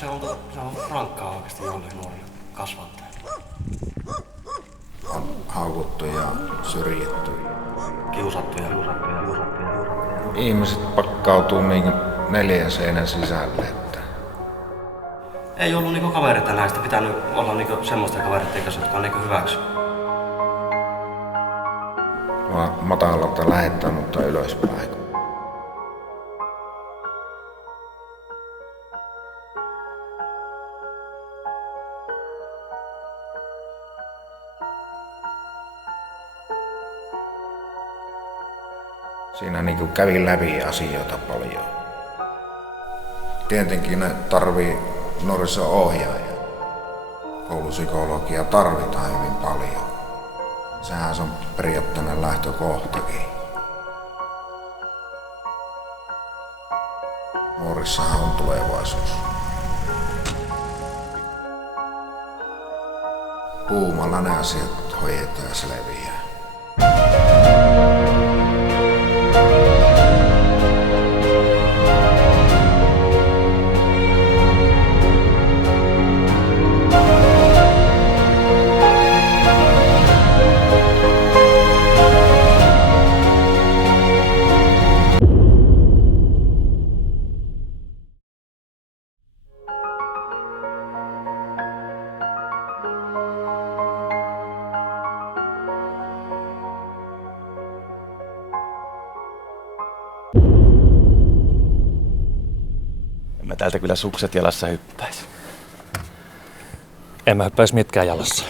Se on rankkaa oikeasti joillekin nuorille kasvattaa. On haukuttu ja syrjitty. Kiusattuja. Ihmiset pakkautuu niin 4 seinän sisälle. Ei ollut niinku kavereita näistä, pitänyt olla niinku semmoista kavereiden kanssa, jotka on niinku hyväksi. Mä matalalta lähettää, mutta ylöspäin. Siinä niinku kävi läpi asioita paljon. Tietenkin ne tarvii nuoriso-ohjaaja. Koulupsykologia tarvitaan hyvin paljon. Sehän on periaatteessa lähtökohtakin. Nuorissahan on tulevaisuus. Puhumalla ne asiat hoidetaan ja selviää. Mä täältä kyllä sukset jalassa hyppäis. En mä hyppäis mitkään jalassa.